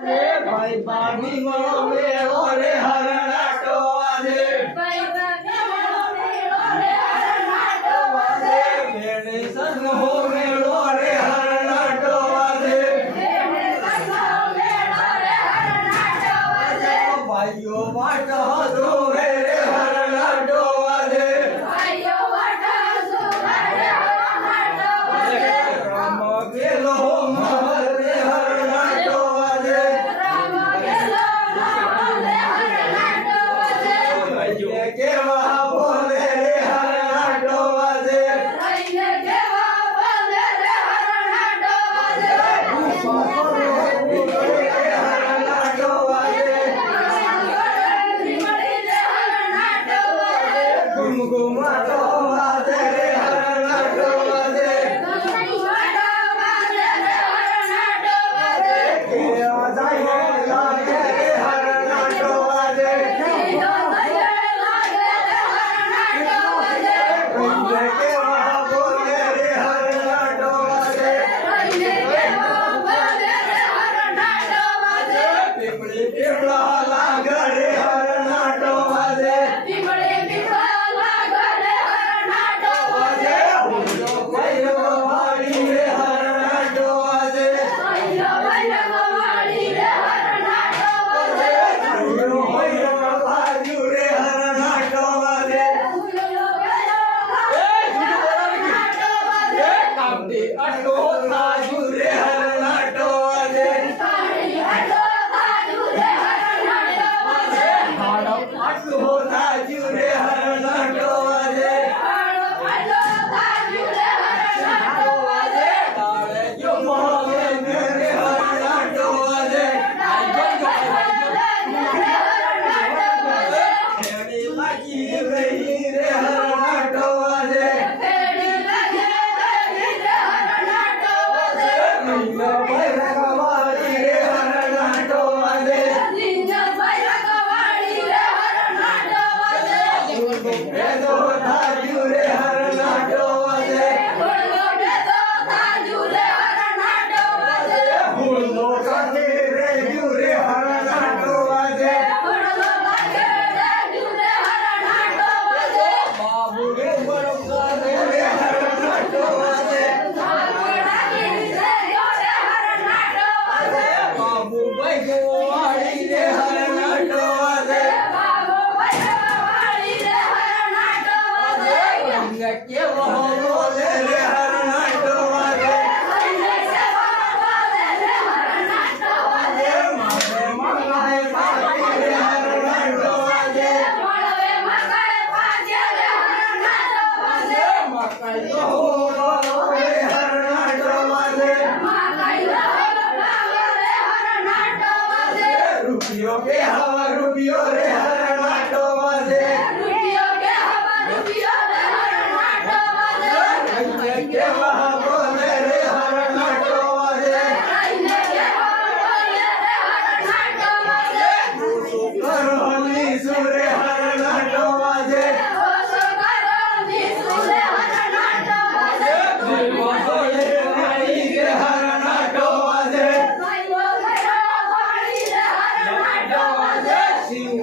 ભાઈ બાની મેળો રે હરણાટો વાજે બેને સનો મેળો રે હરણાટો વાજે ભાઈઓ વાટ હસો રે હરણાટો વાજે રામ ગેલો મહલ રે હરણાટો વાજે કેવા બોલે રે હરણાટો વાજે હરણાટો વાજે ગુમગુમાટો વાજે રે હરણાટો વાજે કેવા જાય લાગે રે હરણાટો વાજે કેવા બોલે રે હરણાટો વાજે પીપળી પીપળા લાગે રે હરણાટો વાજે વાજે હુંજો ભૈરવ વાળી રે હરણાટો વાજે હુંજો ભૈરવ વાજુ રે હરણાટો વાજે કામડી અટો તાજુ રે હરણાટો વાજે હાડપ અટો તાજુ રે હરણાટો વાજે તાળે જો મોલે રે હરણાટો વાજે એની લાગી રહી રે હરણાટો વાજે નિંજો ભૈરવ વાળી રે હરણાટો વાજે ભેદો તાજુ રે હરણાટો વાજે હુંનો કાઢે રે જુ રે હરણાટો વાજે બાબુ રે બરોબર રે હરણાટો વાજે બાબુ ભાઈ વાળી રે હરણાટો વાજે તમને કેવો બોલે રે હરણાટો વાજે મારે મંગાય પાટી રે હરણાટો વાજે મકાઈ તો હોલો રે હરણાટો વાજે રૂપિયો કે હવા રૂપિયો રે હરણાટો વાજે કેવા બોલે રે હરણાટો વાજે કરોની સુરે હરણાટો વાજે જીવો બોલે વાળી રે હરણાટો વાજે શિવ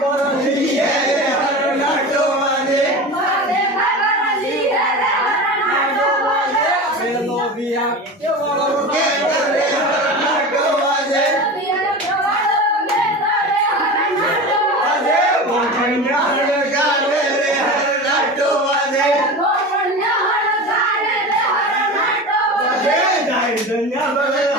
પરલીએ રે હરનાટો વાજે પેલો વિયા કેવાળો કે રે હરનાટો વાજે ગોઠણિયા હળગાવે રે હરનાટો વાજે જય ધન્યા